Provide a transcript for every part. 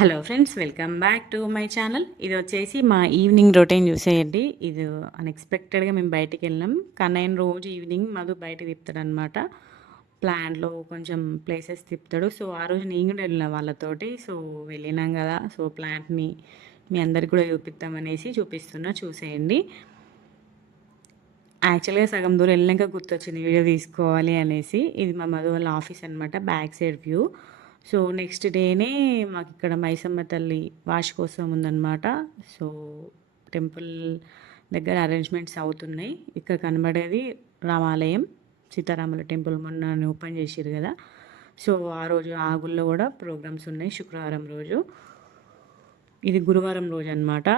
Hello friends, welcome back to my channel. ఇది వచ్చేసి మా ఈవినింగ్ రొటీన్ చూసేయండి. ఇది అన్ఎక్స్పెక్టెడ్గా మేము బయటికి వెళ్ళాం. కన్నయ్యని రోజు ఈవినింగ్ మధు బయటకు తిప్పుతాడు అనమాట. ప్లాంట్లో కొంచెం ప్లేసెస్ తిప్పుతాడు. సో ఆ రోజు నేను కూడా వెళ్ళిన వాళ్ళతోటి. సో వెళ్ళినాం కదా, సో ప్లాంట్ని మీ అందరికి కూడా చూపిస్తున్నా, చూసేయండి. యాక్చువల్గా సగం దూరం వెళ్ళాక గుర్తొచ్చింది వీడియో తీసుకోవాలి అనేసి. ఇది మా మధు వాళ్ళ ఆఫీస్ అనమాట, back side view. So next డేనే మాకు ఇక్కడ మైసమ్మ తల్లి వార్షికోత్సవం ఉందన్నమాట. సో టెంపుల్ దగ్గర అరేంజ్మెంట్స్ అవుతున్నాయి. ఇక్కడ కనబడేది రామాలయం, సీతారాముల టెంపుల్ మొన్న ఓపెన్ చేసారు కదా. సో ఆ రోజు ఆ గుళ్ళో కూడా ప్రోగ్రామ్స్ ఉన్నాయి. శుక్రవారం రోజు, ఇది గురువారం రోజు అనమాట.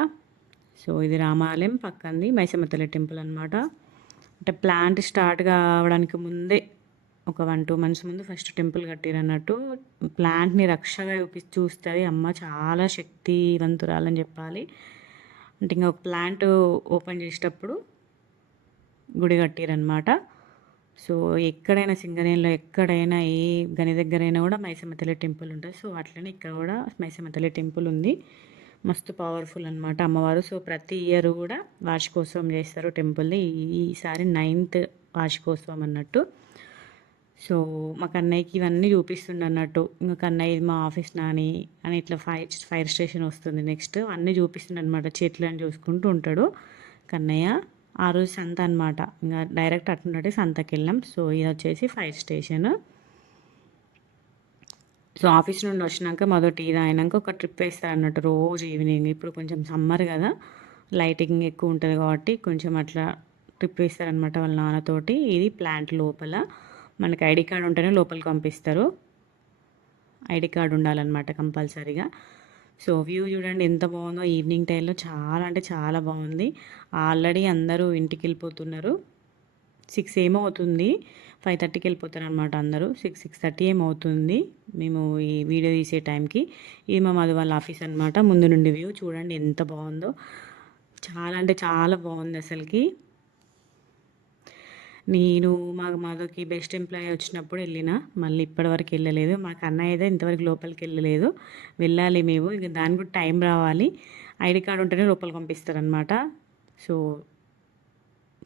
సో ఇది రామాలయం, పక్కంది మైసమ్మ తల్లి టెంపుల్ అనమాట. అంటే ప్లాంట్ స్టార్ట్ కావడానికి ముందే ఒక 1-2 మంత్స్ ముందు ఫస్ట్ టెంపుల్ కట్టిరు అన్నట్టు. ప్లాంట్ని రక్షగా చూస్తుంది అమ్మ, చాలా శక్తివంతురాలని చెప్పాలి. అంటే ఇంకా ఒక ప్లాంట్ ఓపెన్ చేసేటప్పుడు గుడి కట్టిరనమాట. సో ఎక్కడైనా సింగరేణిలో ఎక్కడైనా ఏ గని దగ్గరైనా కూడా మైసమ్మ తల్లి టెంపుల్ ఉంటుంది. సో అట్లనే ఇక్కడ కూడా మైసమ్మ తల్లి టెంపుల్ ఉంది. మస్తు పవర్ఫుల్ అనమాట అమ్మవారు. సో ప్రతి ఇయర్ కూడా వార్షికోత్సవం చేస్తారు టెంపుల్ది. ఈసారి 9th వార్షికోత్సవం అన్నట్టు. సో మా కన్నయ్యకి ఇవన్నీ చూపిస్తుండే అన్నట్టు. ఇంకా కన్నయ్య మా ఆఫీస్ నాని అని ఇట్లా ఫైర్ స్టేషన్ వస్తుంది నెక్స్ట్, అన్నీ చూపిస్తుండే అనమాట. చెట్లు అని చూసుకుంటూ ఉంటాడు కన్నయ్య. ఆ రోజు సంత అనమాట, ఇంకా డైరెక్ట్ అట్నుంటే సంతకి వెళ్ళాం. సో ఇది వచ్చేసి ఫైర్ స్టేషన్. సో ఆఫీస్ నుండి వచ్చినాక మొదటి ఇది అయినాక ఒక ట్రిప్ వేస్తారు అన్నట్టు రోజు ఈవినింగ్. ఇప్పుడు కొంచెం సమ్మర్ కదా, లైటింగ్ ఎక్కువ ఉంటుంది కాబట్టి కొంచెం అట్లా ట్రిప్ వేస్తారనమాట వాళ్ళ నాన్నతోటి. ఇది ప్లాంట్ లోపల మనకి ఐడి కార్డు ఉంటేనే లోపలికి పంపిస్తారు. ఐడి కార్డు ఉండాలన్నమాట కంపల్సరీగా. సో వ్యూ చూడండి ఎంత బాగుందో ఈవినింగ్ టైంలో, చాలా అంటే చాలా బాగుంది. ఆల్రెడీ అందరూ ఇంటికి వెళ్ళిపోతున్నారు. 6 ఏమో అవుతుంది, 5:30కి వెళ్ళిపోతారు అనమాట అందరూ. 6:30 ఏమవుతుంది మేము ఈ వీడియో తీసే టైంకి. ఇది మా మధు వాళ్ళ ఆఫీస్ అనమాట. ముందు నుండి వ్యూ చూడండి ఎంత బాగుందో, చాలా అంటే చాలా బాగుంది అసలుకి. నేను మా మధుకి బెస్ట్ ఎంప్లాయీ వచ్చినప్పుడు వెళ్ళిన, మళ్ళీ ఇప్పటివరకు వెళ్ళలేదు. మా కన్నయ్య అయితే ఇంతవరకు లోపలికి వెళ్ళలేదు. వెళ్ళాలి మేము, ఇక దానికి కూడా టైం రావాలి. ఐడి కార్డు ఉంటేనే లోపలికి పంపిస్తారనమాట. సో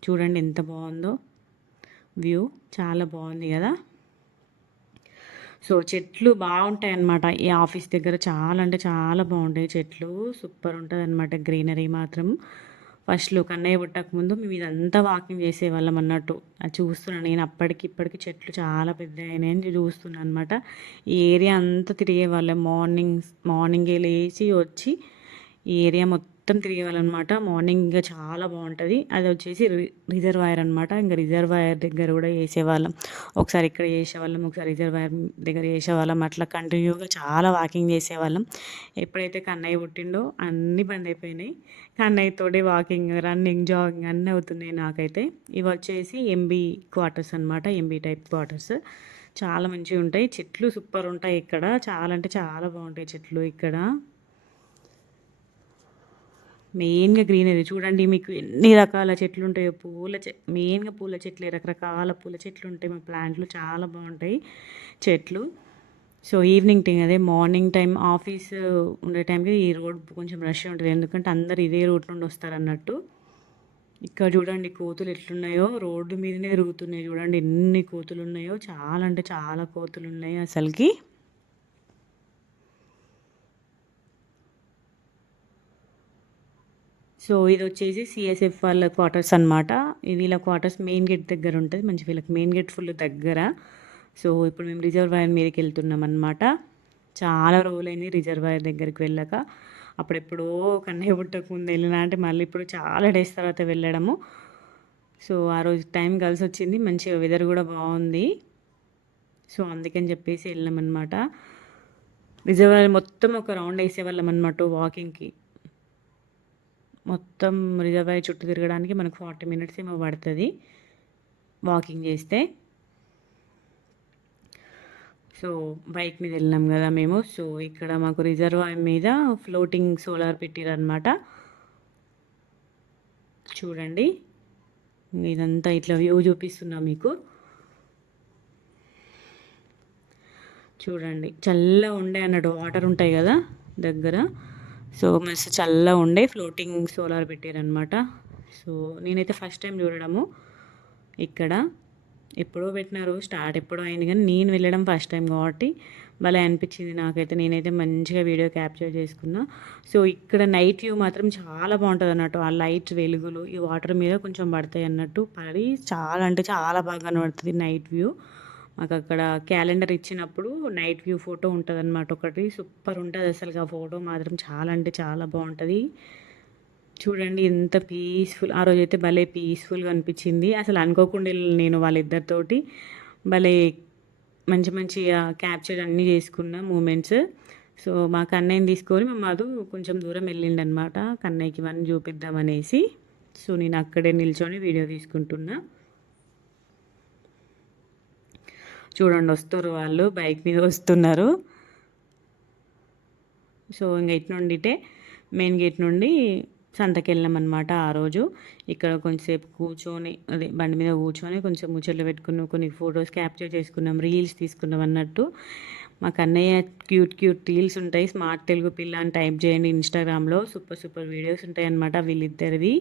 చూడండి ఎంత బాగుందో వ్యూ, చాలా బాగుంది కదా. సో చెట్లు బాగుంటాయి అన్నమాట ఈ ఆఫీస్ దగ్గర, చాలా అంటే చాలా బాగుంటాయి చెట్లు. సూపర్ ఉంటుంది అనమాట గ్రీనరీ మాత్రం. ఫస్ట్లో కన్నయ్య పుట్టక ముందు మేము ఇదంతా వాకింగ్ చేసేవాళ్ళం అన్నట్టు. అది చూస్తున్నాను నేను, అప్పటికి ఇప్పటికి చెట్లు చాలా పెద్ద అయినాయని చూస్తున్నాను అనమాట. ఈ ఏరియా అంతా తిరిగేవాళ్ళం. మార్నింగే లేచి వచ్చి ఈ ఏరియా మొత్తం తిరిగేవాళ్ళం అనమాట. మార్నింగ్ ఇంకా చాలా బాగుంటుంది. అది వచ్చేసి రిజర్వాయర్ అనమాట. ఇంకా రిజర్వాయర్ దగ్గర కూడా చేసేవాళ్ళం. ఒకసారి ఇక్కడ చేసేవాళ్ళం, ఒకసారి రిజర్వాయర్ దగ్గర చేసేవాళ్ళం. అట్లా కంటిన్యూగా చాలా వాకింగ్ చేసేవాళ్ళం. ఎప్పుడైతే కన్నయ్య పుట్టిండో అన్నీ బంద్ అయిపోయినాయి. కన్నయ్యతోటి వాకింగ్, రన్నింగ్, జాగింగ్ అన్నీ అవుతున్నాయి నాకైతే. ఇవి వచ్చేసి ఎంబీ క్వార్టర్స్ అనమాట, ఎంబీ టైప్ క్వార్టర్స్. చాలా మంచిగా ఉంటాయి చెట్లు, సూపర్ ఉంటాయి ఇక్కడ. చాలా అంటే చాలా బాగుంటాయి చెట్లు ఇక్కడ. మెయిన్గా గ్రీనరీ చూడండి, మీకు ఎన్ని రకాల చెట్లు ఉంటాయో. మెయిన్గా పూల చెట్లు, రకరకాల పూల చెట్లు ఉంటాయి. మా ప్లాంట్లు చాలా బాగుంటాయి చెట్లు. సో ఈవినింగ్ టైం, అదే మార్నింగ్ టైం ఆఫీస్ ఉండే టైంకి ఈ రోడ్ కొంచెం రష్ ఉంటుంది, ఎందుకంటే అందరు ఇదే రూట్ నుండి వస్తారన్నట్టు. ఇక్కడ చూడండి కోతులు ఎట్లున్నాయో, రోడ్డు మీదనే తిరుగుతున్నాయి. చూడండి ఎన్ని కోతులు ఉన్నాయో, చాలా అంటే చాలా కోతులు ఉన్నాయి అసలుకి. సో ఇది వచ్చేసి సిఎస్ఎఫ్ వాళ్ళ క్వార్టర్స్ అనమాట. వీళ్ళ క్వార్టర్స్ మెయిన్ గేట్ దగ్గర ఉంటుంది. మంచి వీళ్ళకి మెయిన్ గేట్ ఫుల్ దగ్గర. సో ఇప్పుడు మేము రిజర్వాయర్ మీదకి వెళ్తున్నాం అనమాట. చాలా రోజులైంది రిజర్వాయర్ దగ్గరికి వెళ్ళాక. అప్పుడెప్పుడో కన్నయ్య పుట్టక ముందు వెళ్ళినా, అంటే మళ్ళీ ఇప్పుడు చాలా డేస్ తర్వాత వెళ్ళడము. సో ఆ రోజు టైం కలిసి వచ్చింది, మంచిగా వెదర్ కూడా బాగుంది. సో అందుకని చెప్పేసి వెళ్ళామన్నమాట. రిజర్వాయర్ మొత్తం ఒక రౌండ్ వేసేవాళ్ళం అనమాట వాకింగ్కి. మొత్తం రిజర్వాయర్ చుట్టూ తిరగడానికి మనకు 40 minutes ఏమో పడుతుంది వాకింగ్ చేస్తే. సో బైక్ మీద వెళ్ళినాం కదా మేము. సో ఇక్కడ మాకు రిజర్వాయర్ మీద ఫ్లోటింగ్ సోలార్ పెట్టిరనమాట. చూడండి ఇదంతా ఇట్లా వ్యూ చూపిస్తున్నా మీకు. చూడండి చల్లగా ఉండే అన్నట్టు, వాటర్ ఉంటాయి కదా, దగ్గర. సో మస్తు చల్లగా ఉండే, ఫ్లోటింగ్ సోలార్ పెట్టారనమాట. సో నేనైతే ఫస్ట్ టైం చూడడము ఇక్కడ. ఎప్పుడో పెట్టినారు, స్టార్ట్ ఎప్పుడో అయింది, కానీ నేను వెళ్ళడం ఫస్ట్ టైం కాబట్టి భలే అనిపించింది నాకైతే. నేనైతే మంచిగా వీడియో క్యాప్చర్ చేసుకున్నా. సో ఇక్కడ నైట్ వ్యూ మాత్రం చాలా బాగుంటుంది అన్నట్టు. ఆ లైట్ వెలుగులు ఈ వాటర్ మీద కొంచెం పడతాయి అన్నట్టు, పడి చాలా అంటే చాలా బాగా కనబడుతుంది నైట్ వ్యూ. మాకు అక్కడ క్యాలెండర్ ఇచ్చినప్పుడు నైట్ వ్యూ ఫోటో ఉంటుంది అనమాట ఒకటి. సూపర్ ఉంటుంది అసలు. ఆ ఫోటో మాత్రం చాలా అంటే చాలా బాగుంటుంది. చూడండి ఎంత పీస్ఫుల్. ఆ రోజైతే భలే పీస్ఫుల్గా అనిపించింది. అసలు అనుకోకుండా నేను వాళ్ళిద్దరితోటి భలే మంచి మంచిగా క్యాప్చర్ అన్నీ చేసుకున్న మూమెంట్స్. సో మా కన్నయ్యని తీసుకొని మా మధు కొంచెం దూరం వెళ్ళిండనమాట కన్నయ్యకి ఇవన్నీ చూపిద్దామనేసి. సో నేను అక్కడే నిల్చొని వీడియో తీసుకుంటున్నా. చూడండి వస్తారు వాళ్ళు, బైక్ మీద వస్తున్నారు. సో ఇంక ఇటు నుండిటే మెయిన్ గేట్ నుండి సంతకి వెళ్ళామన్నమాట ఆ రోజు. ఇక్కడ కొంచెంసేపు కూర్చొని, అదే బండి మీద కూర్చొని కొంచెం ముచ్చట్లు పెట్టుకున్నాం, కొన్ని ఫొటోస్ క్యాప్చర్ చేసుకున్నాం, రీల్స్ తీసుకున్నాం అన్నట్టు. మా కన్నయ్య క్యూట్ క్యూట్ రీల్స్ ఉంటాయి, స్మార్ట్ తెలుగు పిల్ల అని టైప్ చేయండి ఇన్స్టాగ్రామ్లో. సూపర్ సూపర్ వీడియోస్ ఉంటాయి అన్నమాట వీళ్ళిద్దరివి.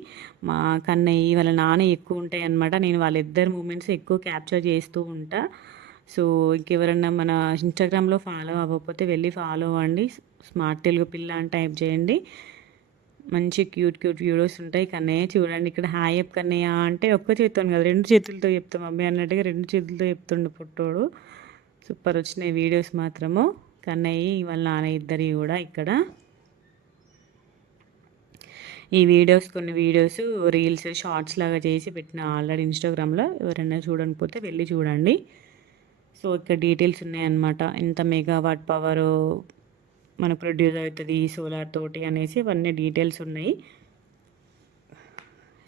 మా కన్నయ్య వాళ్ళ నాన్న ఎక్కువ ఉంటాయి అన్నమాట. నేను వాళ్ళిద్దరు మూమెంట్స్ ఎక్కువ క్యాప్చర్ చేస్తూ ఉంటా. సో ఇంకెవరన్నా మన ఇన్స్టాగ్రామ్లో ఫాలో అవ్వకపోతే వెళ్ళి ఫాలో అవ్వండి, స్మార్ట్ తెలుగు పిల్ల అని టైప్ చేయండి. మంచి క్యూట్ క్యూట్ వీడియోస్ ఉంటాయి. కన్నయ్య చూడండి ఇక్కడ హాయ్ అప్ కన్నయ్య అంటే ఒక్క చేతితో కదా, రెండు చేతులతో చెప్తాం మమ్మీ అన్నట్టుగా రెండు చేతులతో చెప్తుండు పుట్టోడు. సూపర్ వచ్చినాయి వీడియోస్ మాత్రము. కన్నయ్య వాళ్ళ నాన్న ఇద్దరి కూడా ఇక్కడ. ఈ వీడియోస్ కొన్ని వీడియోస్ రీల్స్ షార్ట్స్ లాగా చేసి పెట్టిన ఆల్రెడీ ఇన్స్టాగ్రామ్లో, ఎవరైనా చూడకపోతే వెళ్ళి చూడండి. సో ఇక్కడ డీటెయిల్స్ ఉన్నాయన్నమాట, ఎంత మెగావాట్ పవర్ మనకు ప్రొడ్యూస్ అవుతుంది సోలార్ తోటి అనేసి ఇవన్నీ డీటెయిల్స్ ఉన్నాయి.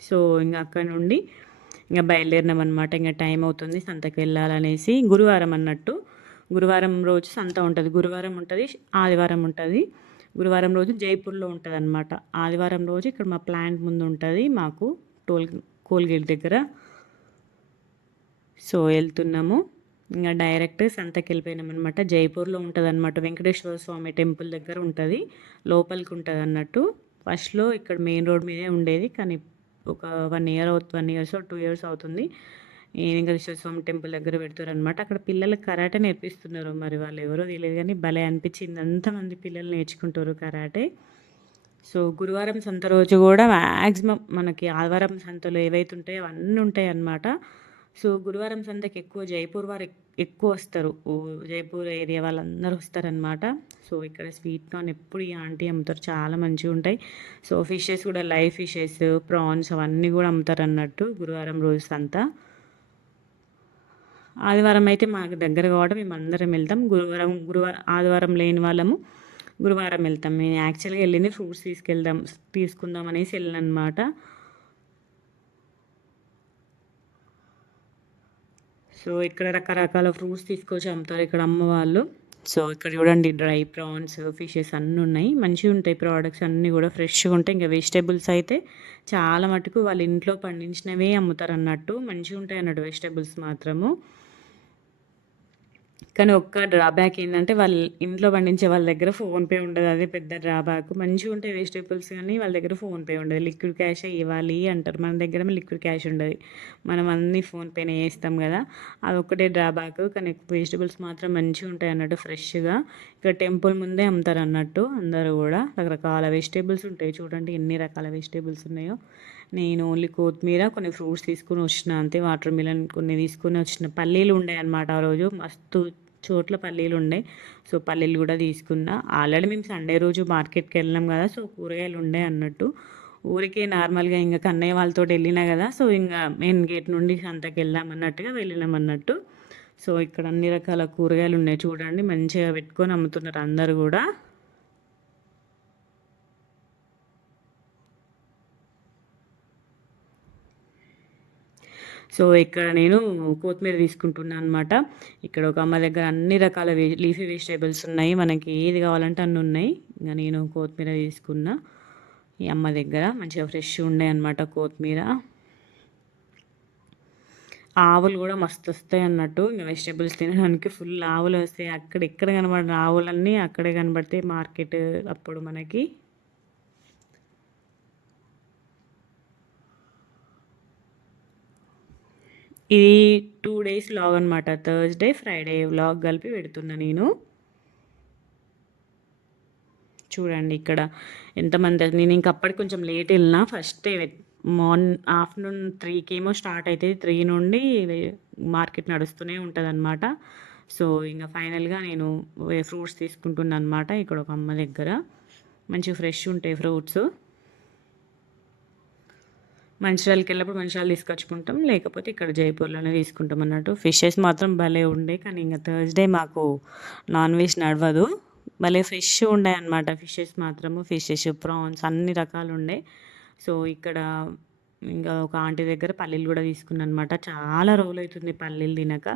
సో ఇంకా అక్కడ నుండి ఇంకా బయలుదేరినాం అనమాట. ఇంకా టైం అవుతుంది సంతకి వెళ్ళాలనేసి. గురువారం అన్నట్టు, గురువారం రోజు సంత ఉంటుంది. గురువారం ఉంటుంది, ఆదివారం ఉంటుంది. గురువారం రోజు జైపూర్లో ఉంటుంది అనమాట. ఆదివారం రోజు ఇక్కడ మా ప్లాంట్ ముందు ఉంటుంది మాకు, కోల్గేట్ దగ్గర. సో వెళ్తున్నాము ఇంకా డైరెక్ట్ సంతకి వెళ్ళిపోయినాం అనమాట. జైపూర్లో ఉంటుంది అనమాట, వెంకటేశ్వర స్వామి టెంపుల్ దగ్గర ఉంటుంది, లోపలికి ఉంటుంది అన్నట్టు. ఫస్ట్లో ఇక్కడ మెయిన్ రోడ్ మీదే ఉండేది, కానీ ఒక 1 ఇయర్స్ 2 ఇయర్స్ అవుతుంది వెంకటేశ్వర స్వామి టెంపుల్ దగ్గర పెడతారు అనమాట. అక్కడ పిల్లలకు కరాటే నేర్పిస్తున్నారు, మరి వాళ్ళు ఎవరో తెలియదు కానీ భలే అనిపించింది, అంతమంది పిల్లలు నేర్చుకుంటారు కరాటే. సో గురువారం సంత రోజు కూడా మ్యాక్సిమం మనకి ఆదివారం సంతలో ఏవైతే ఉంటాయో అవన్నీ ఉంటాయి అన్నమాట. సో గురువారం సంతకి ఎక్కువ జైపూర్ వారు ఎక్కువ వస్తారు, జైపూర్ ఏరియా వాళ్ళందరూ వస్తారనమాట. సో ఇక్కడ స్వీట్ కార్న్ ఎప్పుడు ఈ ఆంటీ అమ్ముతారు, చాలా మంచిగా ఉంటాయి. సో ఫిషెస్ కూడా లైవ్ ఫిషెస్, ప్రాన్స్ అవన్నీ కూడా అమ్ముతారు అన్నట్టు గురువారం రోజు సంత. ఆదివారం అయితే మాకు దగ్గర కాబట్టి మేము అందరం వెళ్తాం. ఆదివారం లేని వాళ్ళము గురువారం వెళ్తాం. మేము యాక్చువల్గా వెళ్ళింది ఫ్రూట్స్ తీసుకుందాం అనేసి వెళ్ళినమాట. సో ఇక్కడ రకరకాల ఫ్రూట్స్ తీసుకొచ్చి అమ్ముతారు ఇక్కడ అమ్మ వాళ్ళు. సో ఇక్కడ చూడండి డ్రై ప్రాన్స్, ఫిషెస్ అన్నీ ఉన్నాయి, మంచిగా ఉంటాయి ప్రోడక్ట్స్ అన్నీ కూడా ఫ్రెష్గా ఉంటాయి. ఇంకా వెజిటేబుల్స్ అయితే చాలా మటుకు వాళ్ళ ఇంట్లో పండించినవే అమ్ముతారు అన్నట్టు, మంచిగా ఉంటాయి అన్నట్టు వెజిటేబుల్స్ మాత్రము. కానీ ఒక్క డ్రాబ్యాక్ ఏంటంటే వాళ్ళ ఇంట్లో పండించే వాళ్ళ దగ్గర ఫోన్పే ఉండదు, అదే పెద్ద డ్రాబ్యాక్. మంచిగా ఉంటాయి వెజిటేబుల్స్ కానీ వాళ్ళ దగ్గర ఫోన్పే ఉండదు, లిక్విడ్ క్యాషే ఇవ్వాలి అంటారు. మన దగ్గర లిక్విడ్ క్యాష్ ఉండదు, మనం అన్నీ ఫోన్పేనే వేస్తాం కదా, అది ఒక్కటే డ్రాబ్యాక్. కానీ వెజిటేబుల్స్ మాత్రం మంచిగా ఉంటాయి అన్నట్టు ఫ్రెష్గా. ఇక్కడ టెంపుల్ ముందే అమ్ముతారు అన్నట్టు అందరూ కూడా. రకరకాల వెజిటేబుల్స్ ఉంటాయి, చూడండి ఎన్ని రకాల వెజిటేబుల్స్ ఉన్నాయో. నేను ఓన్లీ కొత్తిమీర, కొన్ని ఫ్రూట్స్ తీసుకుని వచ్చిన అంతే. వాటర్ మిలన్ కొన్ని తీసుకుని వచ్చిన. పల్లీలు ఉండే అనమాట ఆ రోజు, మస్తు చోట్ల పల్లీలు ఉండే. సో పల్లీలు కూడా తీసుకున్నా. ఆల్రెడీ మేము సండే రోజు మార్కెట్కి వెళ్ళినాం కదా, సో కూరగాయలు ఉండే అన్నట్టు. ఊరికే నార్మల్గా ఇంకా కన్నయ్య వాళ్ళతో వెళ్ళినా కదా, సో ఇంకా మెయిన్ గేట్ నుండి సంతకి వెళ్దాం అన్నట్టుగా వెళ్ళినాం అన్నట్టు. సో ఇక్కడ అన్ని రకాల కూరగాయలు ఉన్నాయి, చూడండి మంచిగా పెట్టుకొని అమ్ముతున్నారు అందరు కూడా. సో ఇక్కడ నేను కొత్తిమీర తీసుకుంటున్నాను అనమాట. ఇక్కడ ఒక అమ్మ దగ్గర అన్ని రకాల లీఫీ వెజిటేబుల్స్ ఉన్నాయి, మనకి ఏది కావాలంటే అన్నీ ఉన్నాయి. ఇంకా నేను కొత్తిమీర తీసుకున్నా ఈ అమ్మ దగ్గర, మంచిగా ఫ్రెష్ ఉండే అనమాట కొత్తిమీర. ఆవులు కూడా మస్తు వస్తాయి అన్నట్టు. ఇంక వెజిటేబుల్స్ తినడానికి ఫుల్ ఆవులు వస్తాయి. అక్కడ ఇక్కడ కనబడిన ఆవులన్నీ అక్కడే కనబడతాయి మార్కెట్ అప్పుడు మనకి. ఇది 2 డేస్ వ్లాగ్ అనమాట. థర్స్‌డే, ఫ్రైడే వ్లాగ్ కలిపి పెడుతున్నా నేను. చూడండి ఇక్కడ ఎంతమంది. నేను ఇంక అప్పటికి కొంచెం లేట్ వెళ్ళినా. ఫస్ట్ ఆఫ్టర్నూన్ 3కి ఏమో స్టార్ట్ అవుతుంది. 3 నుండి మార్కెట్ నడుస్తూనే ఉంటుంది అనమాట. సో ఇంకా ఫైనల్గా నేను ఫ్రూట్స్ తీసుకుంటున్నాను అనమాట ఇక్కడ ఒక అమ్మ దగ్గర. మంచిగా ఫ్రెష్ ఉంటాయి ఫ్రూట్స్. మంచిర్యాలకి వెళ్ళినప్పుడు మంచిర్యాల తీసుకొచ్చుకుంటాం, లేకపోతే ఇక్కడ జైపూర్లోనే తీసుకుంటాం అన్నట్టు. ఫిషెస్ మాత్రం భలే ఉండే, కానీ ఇంకా థర్స్డే మాకు నాన్ వెజ్ నడవదు. భలే ఫ్రెష్ ఉండే అనమాట ఫిషెస్ మాత్రము. ఫిషెస్, ప్రాన్స్ అన్ని రకాలు ఉండే. సో ఇక్కడ ఇంకా ఒక ఆంటీ దగ్గర పల్లీలు కూడా తీసుకున్నాను అనమాట. చాలా రోజులు అవుతుంది పల్లీలు తినక.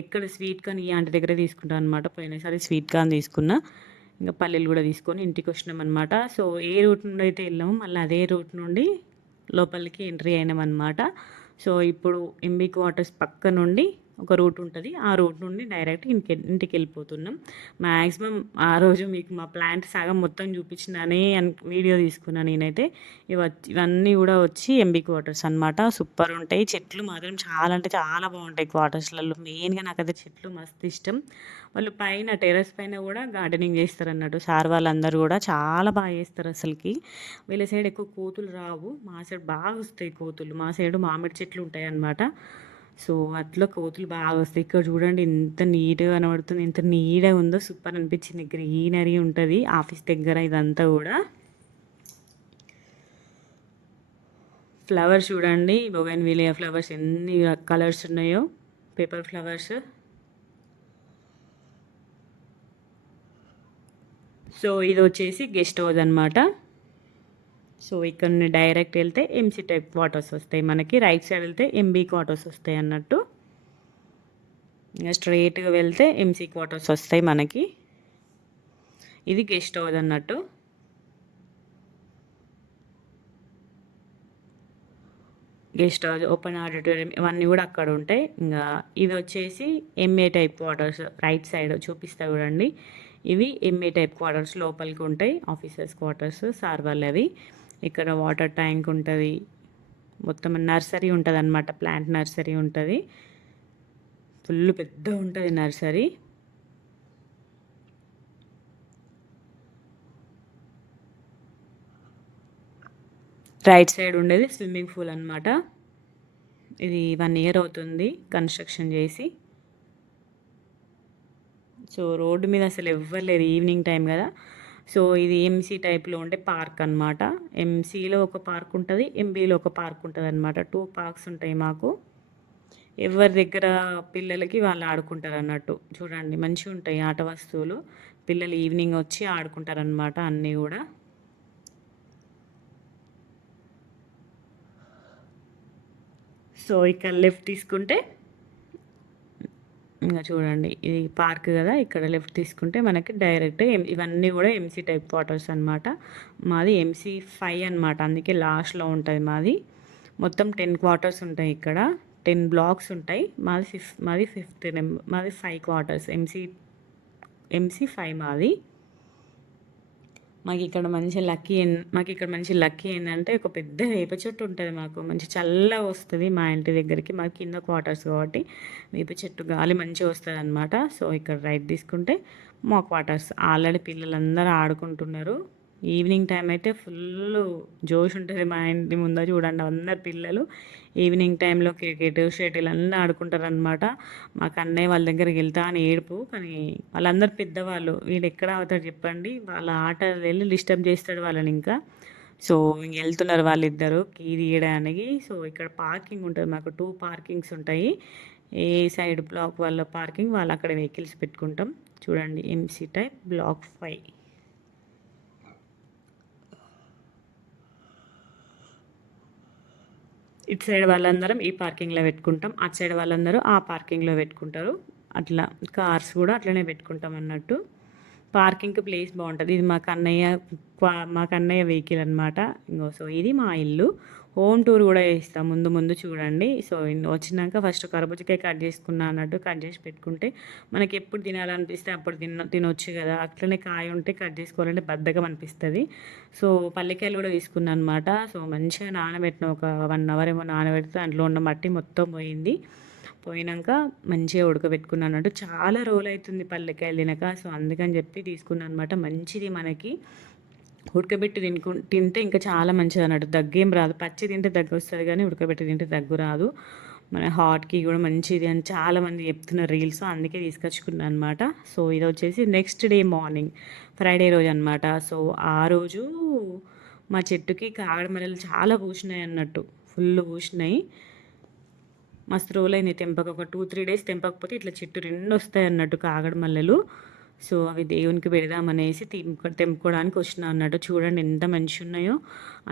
ఎక్కడ స్వీట్ కార్న్ ఈ ఆంటీ దగ్గర తీసుకుంటాను అనమాట. పోయినసారి స్వీట్ కార్న్ తీసుకున్నా. ఇంకా పల్లీలు కూడా తీసుకొని ఇంటికి వచ్చినాం అనమాట. సో ఏ రూట్ నుండి అయితే వెళ్ళామో మళ్ళీ అదే రూట్ నుండి లోపలికి ఎంట్రీ అయినామన్నమాట. సో ఇప్పుడు ఎంబీ క్వార్టర్స్ పక్క నుండి ఒక రూట్ ఉంటుంది. ఆ రూట్ నుండి డైరెక్ట్ ఇంటికి వెళ్ళిపోతున్నాం. మ్యాక్సిమం ఆ రోజు మీకు మా ప్లాంట్ సగం మొత్తం చూపించిననే వీడియో తీసుకున్నాను నేనైతే. ఇవన్నీ కూడా వచ్చి ఎంబీ క్వార్టర్స్ అనమాట. సూపర్ ఉంటాయి. చెట్లు మాత్రం చాలా అంటే చాలా బాగుంటాయి క్వార్టర్స్లలో. మెయిన్గా నాకైతే చెట్లు మస్తు ఇష్టం. వాళ్ళు పైన టెర్రస్ పైన కూడా గార్డెనింగ్ చేస్తారు అన్నట్టు. సార్ వాళ్ళందరూ కూడా చాలా బాగా చేస్తారు అసలుకి. వీళ్ళ సైడ్ ఎక్కువ కోతులు రావు, మా సైడ్ బాగా వస్తాయి కోతులు. మా సైడ్ మామిడి చెట్లు ఉంటాయి అన్నమాట. సో అట్లా కోతులు బాగా వస్తాయి. ఇక్కడ చూడండి ఎంత నీట్గా కనబడుతుంది, ఎంత నీట్గా ఉందో. సూపర్ అనిపించింది. గ్రీనరీ ఉంటుంది ఆఫీస్ దగ్గర ఇదంతా కూడా. ఫ్లవర్స్ చూడండి, బొగైన్విలియా ఫ్లవర్స్ ఎన్ని కలర్స్ ఉన్నాయో, పేపర్ ఫ్లవర్స్. సో ఇది వచ్చేసి గెస్ట్ హౌస్ అనమాట. సో ఇక్కడ నుండి డైరెక్ట్ వెళ్తే ఎంసీ టైప్ క్వార్టర్స్ వస్తాయి మనకి. రైట్ సైడ్ వెళ్తే ఎంబీ క్వార్టర్స్ వస్తాయి అన్నట్టు. ఇంకా స్ట్రైట్గా వెళ్తే ఎంసీ క్వార్టర్స్ వస్తాయి మనకి. ఇది గెస్ట్ హౌస్ అన్నట్టు. గెస్ట్ హౌస్, ఓపెన్ ఆడిటోరియం ఇవన్నీ కూడా అక్కడ ఉంటాయి. ఇంకా ఇది వచ్చేసి MA type quarters. Right side చూపిస్తా చూడండి. ఇవి ఎంఏ టైప్ క్వార్టర్స్ లోపలికి ఉంటాయి. ఆఫీసర్స్ క్వార్టర్స్ సార్ వాళ్ళవి. ఇక్కడ వాటర్ ట్యాంక్ ఉంటుంది. మొత్తం నర్సరీ ఉంటుంది అన్నమాట. ప్లాంట్ నర్సరీ ఉంటుంది. ఫుల్ పెద్ద ఉంటుంది నర్సరీ. రైట్ సైడ్ ఉండేది స్విమ్మింగ్ పూల్ అనమాట. ఇది 1 ఇయర్ అవుతుంది కన్స్ట్రక్షన్ చేసి. సో రోడ్డు మీద అసలు ఎవ్వరు లేరు, ఈవినింగ్ టైం కదా. సో ఇది ఎంసీ టైప్లో ఉండే పార్క్ అనమాట. ఎంసీలో ఒక పార్క్ ఉంటుంది, ఎంబీలో ఒక పార్క్ ఉంటుంది అనమాట. 2 పార్క్స్ ఉంటాయి మాకు. ఎవరి దగ్గర పిల్లలకి వాళ్ళు ఆడుకుంటారు అన్నట్టు. చూడండి మంచిగా ఉంటాయి ఆట వస్తువులు. పిల్లలు ఈవినింగ్ వచ్చి ఆడుకుంటారు అనమాట అన్నీ కూడా. సో ఇక్కడ లెఫ్ట్ తీసుకుంటే ఇంకా చూడండి ఇది పార్క్ కదా. ఇక్కడ లెఫ్ట్ తీసుకుంటే మనకి డైరెక్ట్ ఇవన్నీ కూడా ఎంసీ టైప్ క్వార్టర్స్ అనమాట. మాది MC5 అనమాట, అందుకే లాస్ట్లో ఉంటుంది మాది. మొత్తం 10 క్వార్టర్స్ ఉంటాయి ఇక్కడ. 10 బ్లాక్స్ ఉంటాయి. మాది 5th నెంబర్. మాది 5 క్వార్టర్స్. MC5 మాది. మాకు ఇక్కడ మంచి లక్కీ ఏంటంటే ఒక పెద్ద వేప చెట్టు ఉంటుంది మాకు. మంచి చల్లగా వస్తుంది మా ఇంటి దగ్గరికి. మాకు కింద క్వార్టర్స్ కాబట్టి వేప చెట్టు గాలి మంచిగా వస్తుంది అనమాట. సో ఇక్కడ రైట్ తీసుకుంటే మా క్వార్టర్స్. ఆల్రెడీ పిల్లలందరూ ఆడుకుంటున్నారు. ఈవినింగ్ టైం అయితే ఫుల్ జోష్ ఉంటుంది మా ఇంటి ముందు. చూడండి అందరు పిల్లలు ఈవినింగ్ టైంలో క్రికెట్, షటిల్ అన్నీ ఆడుకుంటారనమాట. మా కన్నయ్య వాళ్ళ దగ్గరికి వెళ్తా అని ఏడుపు, కానీ వాళ్ళందరూ పెద్దవాళ్ళు. వీడు ఎక్కడ అవుతాడు చెప్పండి. వాళ్ళ ఆటలు వెళ్ళి డిస్టర్బ్ చేస్తాడు వాళ్ళని ఇంకా. సో ఇంక వెళ్తున్నారు వాళ్ళిద్దరు కీ తీయడానికి. సో ఇక్కడ పార్కింగ్ ఉంటుంది మాకు. 2 పార్కింగ్స్ ఉంటాయి. ఏ సైడ్ బ్లాక్ వాళ్ళ పార్కింగ్ వాళ్ళు అక్కడ వెహికల్స్ పెట్టుకుంటాం. చూడండి MC టైప్ బ్లాక్ 5. ఇటు సైడ్ వాళ్ళందరం ఈ పార్కింగ్లో పెట్టుకుంటాం, అటు సైడ్ వాళ్ళందరూ ఆ పార్కింగ్లో పెట్టుకుంటారు. అట్లా కార్స్ కూడా అట్లనే పెట్టుకుంటాం అన్నట్టు. పార్కింగ్కి ప్లేస్ బాగుంటుంది. ఇది మా కన్నయ్య వెహికల్ అనమాట. ఇంకో సో ఇది మా ఇల్లు. హోమ్ టూర్ కూడా చేస్తాం ముందు ముందు చూడండి. సో వచ్చినాక ఫస్ట్ కర్బూజకాయ కట్ చేసుకున్నా అన్నట్టు కట్ చేసి పెట్టుకుంటే మనకి ఎప్పుడు తినాలనిపిస్తే అప్పుడు తినొచ్చు కదా. అట్లనే కాయ ఉంటే కట్ చేసుకోవాలంటే బద్ధకం అనిపిస్తుంది. సో పల్లికాయలు కూడా తీసుకున్నాను అనమాట. సో మంచిగా నానబెట్టిన ఒక 1 అవర్ ఏమో నానబెడితే దాంట్లో ఉన్న మట్టి మొత్తం పోయింది. పోయినాక మంచిగా ఉడకబెట్టుకున్నాను అన్నట్టు. చాలా రోజులు అవుతుంది పల్లికాయలు తినక. సో అందుకని చెప్పి తీసుకున్నాను అనమాట. మంచిది మనకి ఉడకబెట్టి తింటే ఇంకా చాలా మంచిది అన్నట్టు. దగ్గేం రాదు. పచ్చి తింటే దగ్గు వస్తుంది కానీ ఉడకబెట్టి తింటే దగ్గు రాదు. మన హార్ట్కి కూడా మంచిది అని చాలామంది చెప్తున్నారు రీల్స్. అందుకే తీసుకొచ్చుకున్నాను అనమాట. సో ఇది వచ్చేసి నెక్స్ట్ డే మార్నింగ్ ఫ్రైడే రోజు అనమాట. సో ఆ రోజు మా చెట్టుకి కాగడమల్లెలు చాలా పూసినాయి అన్నట్టు, ఫుల్ పూసినాయి. మస్తు రోజులైంది తెంపక. ఒక 2-3 డేస్ తెంపకపోతే ఇట్లా చెట్టు 2 వస్తాయి అన్నట్టు కాగడమల్లెలు. సో అవి దేవునికి పెడదామనేసి తెంపుకోవడానికి వచ్చిన అన్నట్టు. చూడండి ఎంత మంచిగా ఉన్నాయో.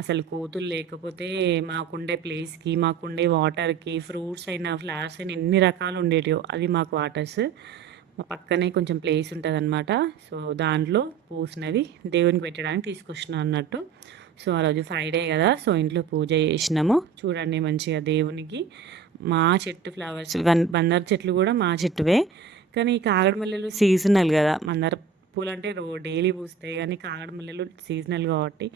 అసలు కోతులు లేకపోతే మాకుండే ప్లేస్కి, మాకుండే వాటర్కి, ఫ్రూట్స్ అయినా ఫ్లవర్స్ అయినా ఎన్ని రకాలు ఉండేటివో. అది మాకు వాటర్స్ మా పక్కనే కొంచెం ప్లేస్ ఉంటుంది అనమాట. సో దాంట్లో పూసినవి దేవునికి పెట్టడానికి తీసుకొచ్చిన అన్నట్టు. సో ఆ రోజు ఫ్రైడే కదా. సో ఇంట్లో పూజ చేసినాము. చూడండి మంచిగా దేవునికి మా చెట్టు ఫ్లవర్స్ బందర్ చెట్లు కూడా మా చెట్టువే. కానీ ఈ కాగడమల్లెలు సీజనల్ కదా. మందార పూలు అంటే డైలీ పూస్తాయి కానీ కాగడమల్లెలు సీజనల్ కాబట్టి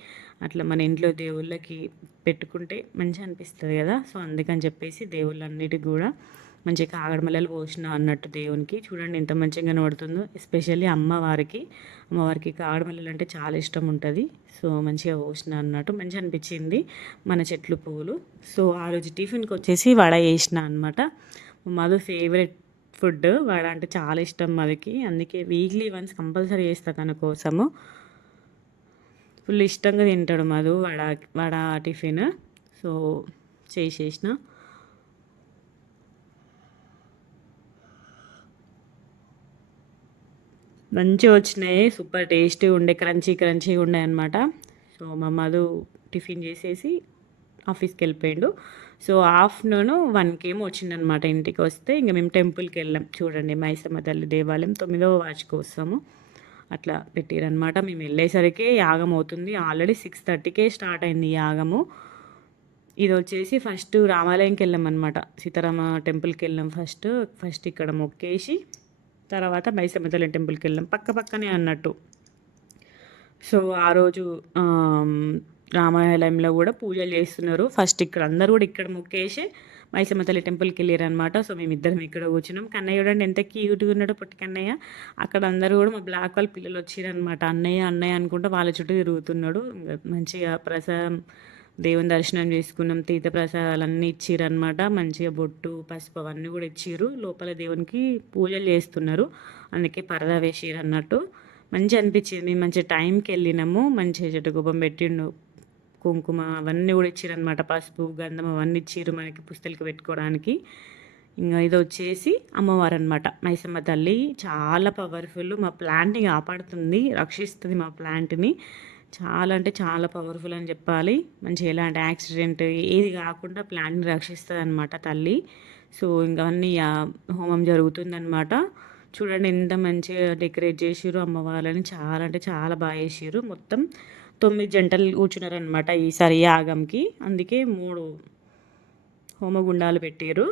అట్లా మన ఇంట్లో దేవుళ్ళకి పెట్టుకుంటే మంచిగా అనిపిస్తుంది కదా. సో అందుకని చెప్పేసి దేవుళ్ళన్నిటికి కూడా మంచిగా కాగడమల్లెలు పోసిన అన్నట్టు దేవునికి. చూడండి ఎంత మంచిగా కనబడుతుందో. ఎస్పెషల్లీ అమ్మవారికి కాగడమల్లెలు అంటే చాలా ఇష్టం ఉంటుంది. సో మంచిగా పోసిన అన్నట్టు మంచిగా అనిపించింది మన చెట్లు పువ్వులు. సో ఆ రోజు టిఫిన్కి వచ్చేసి వడ చేసిన అనమాట. మధు ఫేవరెట్ ఫుడ్ వడ అంటే చాలా ఇష్టం మధుకి. అందుకే వీక్లీ వన్స్ కంపల్సరీ చేస్తా తన కోసము. ఫుల్ ఇష్టంగా తింటాడు మధు వడ టిఫిన్. సో చేసేసిన మంచిగా వచ్చినాయి. సూపర్ టేస్టీగా ఉండే, క్రంచీగా ఉండే అనమాట. సో మా మధు టిఫిన్ చేసేసి ఆఫీస్కి వెళ్ళిపోయాడు. సో ఆఫ్టర్నూన్ 1కి ఏమో వచ్చిందనమాట. ఇంటికి వస్తే ఇంకా మేము టెంపుల్కి వెళ్ళాం. చూడండి మైసమ్మ తల్లి దేవాలయం 9వ వార్షికోత్సవం అట్లా పెట్టారనమాట. మేము వెళ్ళేసరికి యాగం అవుతుంది. ఆల్రెడీ 6:30కే స్టార్ట్ అయింది యాగము. ఇది వచ్చేసి ఫస్ట్ రామాలయంకి వెళ్ళాం అనమాట. సీతారామ టెంపుల్కి వెళ్ళాం ఫస్ట్ ఇక్కడ మొక్కేసి తర్వాత మైసమ్మ తల్లి టెంపుల్కి వెళ్ళాం. పక్కనే అన్నట్టు. సో ఆ రోజు రామాలయంలో కూడా పూజలు చేస్తున్నారు. ఫస్ట్ ఇక్కడ అందరూ కూడా ఇక్కడ మొక్కేసి మైసమ్మ తల్లి టెంపుల్కి వెళ్ళారు అనమాట. సో మేమిద్దరం ఇక్కడ కూర్చున్నాం. కన్నయ్య చూడండి ఎంత క్యూట్గా ఉన్నాడో పొట్టి కన్నయ్య. అక్కడ అందరూ కూడా మా బ్లాక్ వాళ్ళ పిల్లలు వచ్చారనమాట. అన్నయ్య అనుకుంటా వాళ్ళ చుట్టూ తిరుగుతున్నాడు. మంచిగా ప్రసాదం దేవుని దర్శనం చేసుకున్నాం. తీర్థ ప్రసాదాలు అన్నీ ఇచ్చిరనమాట. మంచిగా బొట్టు పసుపు అవన్నీ కూడా ఇచ్చిర్రు. లోపల దేవునికి పూజలు చేస్తున్నారు. అందుకే పరదా వేసిర్రు అన్నట్టు. మంచిగా అనిపించింది. మేము మంచిగా టైంకి వెళ్ళినాము. మంచిగా చెట్టు గుబ్బం పెట్టిండు, కుంకుమ అవన్నీ కూడా ఇచ్చిరనమాట. పసుపు గంధం అవన్నీ ఇచ్చిర్రు మనకి పుస్తలకి పెట్టుకోవడానికి. ఇంకా ఇది వచ్చేసి అమ్మవారు అనమాట, మైసమ్మ తల్లి. చాలా పవర్ఫుల్. మా ప్లాంట్ని కాపాడుతుంది, రక్షిస్తుంది మా ప్లాంట్ని. చాలా అంటే చాలా పవర్ఫుల్ అని చెప్పాలి. మంచిగా ఎలాంటి యాక్సిడెంట్ ఏది కాకుండా ప్లాంట్ని రక్షిస్తుంది అనమాట తల్లి. సో ఇంకా అన్నీ హోమం జరుగుతుందన్నమాట. చూడండి ఎంత మంచిగా డెకరేట్ చేసిర్రు అమ్మవారిని. చాలా అంటే చాలా బాగా చేసిర్రు. మొత్తం 9 జంటలు కూర్చున్నారనమాట ఈసారి యాగంకి. అందుకే 3 హోమగుండాలు పెట్టారు.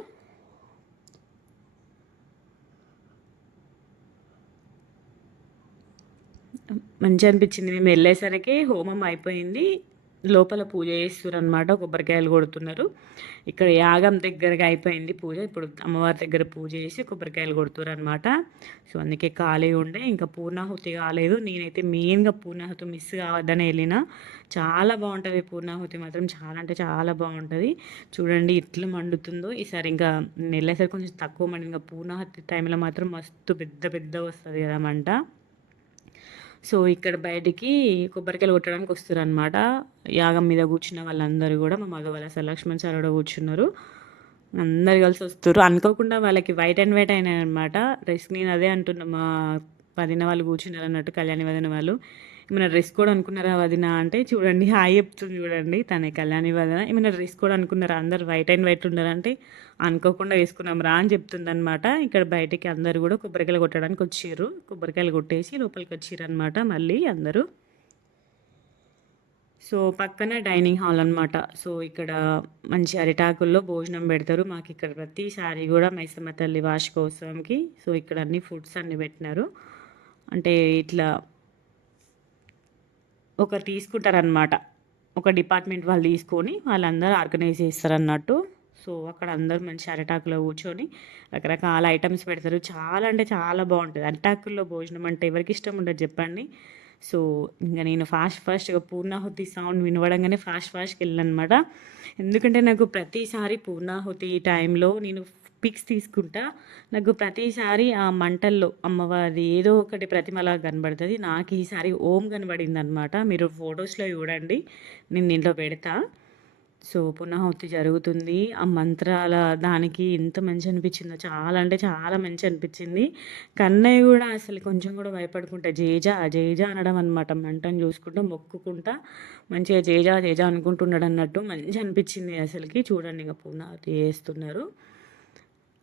మంచిగా అనిపించింది. మేము వెళ్ళేసరికి హోమం అయిపోయింది. లోపల పూజ చేస్తున్నారు అనమాట. కొబ్బరికాయలు కొడుతున్నారు. ఇక్కడ యాగం దగ్గరగా అయిపోయింది పూజ. ఇప్పుడు అమ్మవారి దగ్గర పూజ చేసి కొబ్బరికాయలు కొడుతున్నారు అనమాట. సో అందుకే ఖాళీ ఉండే. ఇంకా పూర్ణాహుతి కాలేదు. నేనైతే మెయిన్గా పూర్ణాహుతి మిస్ కావద్దని వెళ్ళిన. చాలా బాగుంటుంది పూర్ణాహుతి మాత్రం. చాలా అంటే చాలా బాగుంటుంది. చూడండి ఇట్లా మండుతుందో. ఈసారి ఇంకా నేను వెళ్ళేసరికి కొంచెం తక్కువ మండి. ఇంకా పూర్ణాహుతి టైంలో మాత్రం మస్తు పెద్ద వస్తుంది కదా మంట. సో ఇక్కడ బయటికి కొబ్బరికాయలు కొట్టడానికి వస్తారు అనమాట. యాగం మీద కూర్చున్న వాళ్ళందరూ కూడా మా మగవాళ్ళ లక్ష్మణ్ సార్ కూడా కూర్చున్నారు. అందరు కలిసి వస్తారు. అనుకోకుండా వాళ్ళకి వైట్ అండ్ వైట్ అయినాయి అనమాట డ్రెస్. నేను అదే అంటున్నా, మా వదిన వాళ్ళు కూర్చున్నారు అన్నట్టు, కళ్యాణి వదిన వాళ్ళు. ఏమైనా డ్రెస్ కోడ్ అనుకున్నారా వదిన అంటే, చూడండి హాయ్ చెప్తుంది చూడండి తనే కళ్యాణి వదిన. ఏమైనా డ్రెస్ కోడ్ అనుకున్నారా, అందరు వైట్ అండ్ వైట్ ఉన్నారంటే అనుకోకుండా వేసుకున్నాం రా అని చెప్తుంది అనమాట. ఇక్కడ బయటికి అందరూ కూడా కొబ్బరికాయలు కొట్టడానికి వచ్చిర్రు. కొబ్బరికాయలు కొట్టేసి లోపలికి వచ్చిర్రు అనమాట. మళ్ళీ అందరూ సో, పక్కన డైనింగ్ హాల్ అనమాట. సో, ఇక్కడ మంచి అరిటాకుల్లో భోజనం పెడతారు. మాకిక్కడ ప్రతిసారి గూడా మైసమ్మ తల్లి వార్షికోత్సవంకి సో, ఇక్కడ అన్ని ఫుడ్స్ అన్నీ పెట్టినారు. అంటే ఇట్లా ఒకరు తీసుకుంటారనమాట. ఒక డిపార్ట్‌మెంట్ వాళ్ళు తీసుకొని వాళ్ళందరూ ఆర్గనైజ్ చేస్తారన్నట్టు. సో, అక్కడ అందరూ మంచి అరిటాకులో కూర్చొని రకరకాల ఐటెమ్స్ పెడతారు. చాలా అంటే చాలా బావుంటది. అరిటాకుల్లో భోజనం అంటే ఎవరికిష్టం ఉండదు చెప్పండి. సో, ఇంక నేను ఫాస్ట్‌గా పూర్ణాహుతి సౌండ్ వినపడంగానే ఫాస్ట్‌గా ఎళ్ళాననమాట. ఎందుకంటే నాకు ప్రతిసారి పూర్ణాహుతి టైంలో నేను పిక్స్ తీసుకుంటా. నాకు ప్రతిసారి ఆ మంటల్లో అమ్మవారిది ఏదో ఒకటి ప్రతిమలా కనబడతది. నాకు ఈసారి ఓం కనబడిందనమాట. మీరు ఫోటోస్‌లో చూడండి. నేను దీంట్లో పెడతా. సో, పునాహుతి జరుగుతుంది. ఆ మంత్రాల దానికి ఎంత మంచనిపిచ్చిందో చాలా అంటే చాలా మంచనిపిచ్చింది. కన్నయ్య గూడా అసలు కొంచెం గూడా భయపడకుంటా జేజ, జేజ అనడం అనమాట. మంటను జూసుకుంటా, మొక్కుకుంటా మంచిగా జేజ, జేజ అనుకుంటున్నాడన్నట్టు మంచనిపిచ్చింది అసలకి. చూడండి ఇంగ పూర్ణాహుతి చేస్తున్నారు.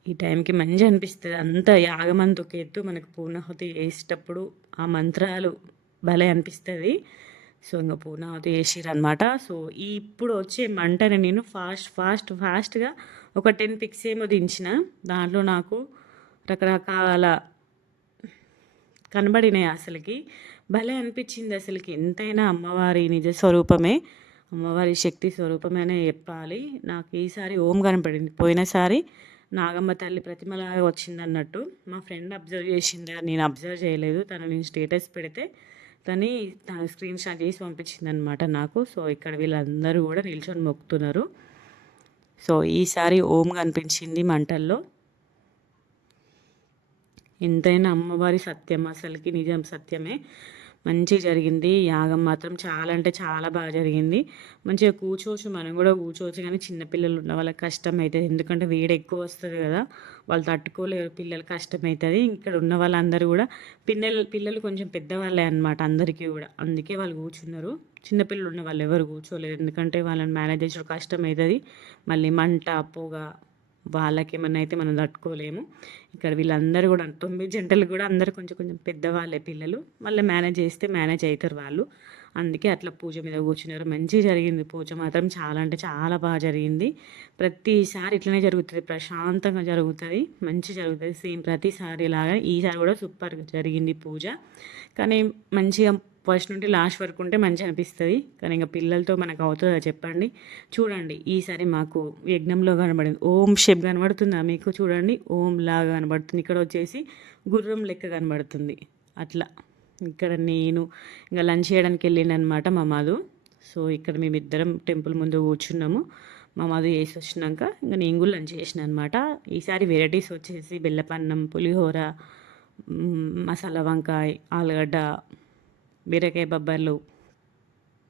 ఈ టైంకి మంచిగనిపిస్తది. అంతా యాగమంతా ఒక ఎత్తు మనకు పూర్ణాహుతి చేసేటప్పుడు ఆ మంత్రాలు భలే అనిపిస్తది. సో, ఇంగ పూర్ణాహుతి చేసిర్రనమాట. సో, ఇప్పుడు వచ్చే మంటని నేను ఫాస్ట్‌గా ఒక 10 పిక్స్ ఏమో దించిన. దాంట్లో నాకు రకరకాల కనబడినాయి అసలకి. భలే అనిపిచ్చింది అసలకి. ఎంతైనా అమ్మవారి నిజ స్వరూపమే. అమ్మవారి శక్తి స్వరూపమే అనే చెప్పాలి. నాకు ఈసారి ఓం కనపడింది. పోయినసారి నాగమ్మ తల్లి ప్రతిమలాగా వచ్చిందన్నట్టు. మా ఫ్రెండ్ అబ్జర్వ్ చేసింది. నేను అబ్జర్వ్ చేయలేదు. నేను స్టేటస్ పెడితే తన స్క్రీన్ షాట్ చేసి పంపించిందనమాట నాకు. సో, ఇక్కడ వీళ్ళందరూ కూడా నిల్చొని మొక్కుతున్నారు. సో, ఈసారి ఓం కనిపించింది మంటల్లో. ఎంతైనా అమ్మవారి సత్యం అసలకి నిజం సత్యమే. మంచిగా జరిగింది. యాగం మాత్రం చాలా అంటే చాలా బాగా జరిగింది. మంచిగా కూర్చోవచ్చు, మనం కూడా కూర్చోవచ్చు. కానీ చిన్నపిల్లలు ఉన్న వాళ్ళకి కష్టమవుతది. ఎందుకంటే వేడి ఎక్కువ వస్తది కదా! వాళ్ళు తట్టుకోలేరు. పిల్లలకి కష్టమవుతది. ఇక్కడ ఉన్న వాళ్ళందరూ కూడా పిల్లలు కొంచెం పెద్దవాళ్ళే అనమాట అందరికీ కూడా. అందుకే వాళ్ళు కూర్చున్నారు. చిన్నపిల్లలు ఉన్న వాళ్ళు ఎవరు కూర్చోలేరు. ఎందుకంటే వాళ్ళని మేనేజ్ చేసుడు కష్టమవుతది. మళ్ళీ మంట, పొగ వాళ్ళకేమన్నా అయితే మనం తట్టుకోలేము. ఇక్కడ వీళ్ళందరూ గూడా 9 జంటలు గూడా అందరూ కొంచెం పెద్దవాళ్ళే పిల్లలు. మళ్ళీ మేనేజ్ చేస్తే మేనేజ్ అయితారు వాళ్ళు. అందుకే అట్లా పూజ మీద కూర్చున్నారు. మంచిగా జరిగింది పూజ మాత్రం చాలా అంటే చాలా బాగా జరిగింది. ప్రతిసారి ఇట్లనే జరుగుతది. ప్రశాంతంగా జరుగుతది. మంచిగా జరుగుతది. సేమ్ ప్రతిసారిలాగా ఈసారి గూడా సూపర్‌గా జరిగింది పూజ. కానీ మంచిగా ఫస్ట్ నుండి లాస్ట్ వరకు ఉంటే మంచిగా అనిపిస్తది. కానీ ఇంక పిల్లలతో మనకు అవుతదా చెప్పండి. చూడండి ఈసారి మాకు యజ్ఞంలో కనబడింది. ఓం షేప్ కనబడుతుందా మీకు? చూడండి ఓం లాగా కనబడుతుంది. ఇక్కడ వచ్చేసి గుర్రం లెక్క కనబడుతుంది. అట్లా ఇక్కడ నేను ఇంక లంచ్ చేయడానికి వెళ్ళిండనమాట మా మధు. సో, ఇక్కడ మేమిద్దరం టెంపుల్ ముందు కూర్చున్నాము. మా మధు చేసి వచ్చినాక ఇంక నేను కూడా లంచ్ చేసిన అనమాట. ఈసారి వెరైటీస్ వచ్చేసి బెల్లపన్నం, పులిహోర, మసాలా వంకాయ, ఆలుగడ్డ, బీరకాయ బబ్బర్లు,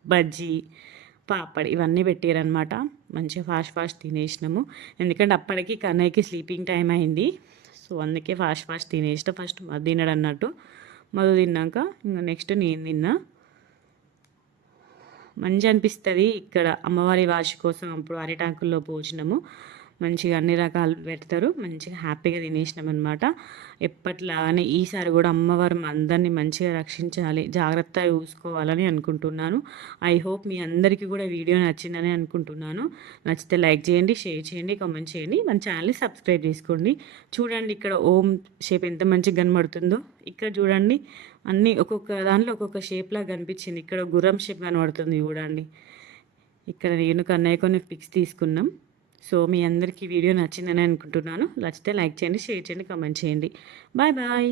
బజ్జీ, పాపడ్ ఇవన్నీ పెట్టిరనమాట. మంచిగా ఫాస్ట్ తినేసినాము. ఎందుకంటే అప్పటికి కన్నయ్యకి స్లీపింగ్ టైం అయింది. సో, అందుకే ఫాస్ట్ తినేసిన. ఫస్ట్ మధు తినడన్నట్టు. మధు తిన్నాక ఇంక నెక్స్ట్ నేను తిన్నా. మంచిగా అనిపిస్తది ఇక్కడ అమ్మవారి వార్షికోత్సవం అప్పుడు అరిటాకుల్లో భోజనము. మంచిగా అన్ని రకాలు పెడతారు. మంచిగా హ్యాపీగా తినేసినామనమాట. ఎప్పట్లాగానే ఈసారి కూడా అమ్మవారు అందరిని మంచిగా రక్షించాలి, జాగ్రత్తగా చూసుకోవాలని అనుకుంటున్నాను. ఐ హోప్ మీ అందరికీ కూడా వీడియో నచ్చిందని అనుకుంటున్నాను. నచ్చితే లైక్ చేయండి, షేర్ చేయండి, కామెంట్ చేయండి. మన ఛానల్ని సబ్స్క్రైబ్ చేసుకోండి. చూడండి ఇక్కడ ఓం షేప్ ఎంత మంచిగా కనబడుతుందో. ఇక్కడ చూడండి అన్నీ ఒక్కొక్క దాంట్లో ఒక్కొక్క షేప్‌లాగా కనిపించింది. ఇక్కడ గుర్రం షేప్ కనబడుతుంది చూడండి. ఇక్కడ నేను కన్నయ్య కొన్ని పిక్స్ తీసుకున్నాం. సో, మీ అందరికీ వీడియో నచ్చిందని అనుకుంటున్నాను. నచ్చితే లైక్ చేయండి, షేర్ చేయండి, కామెంట్ చేయండి. బాయ్.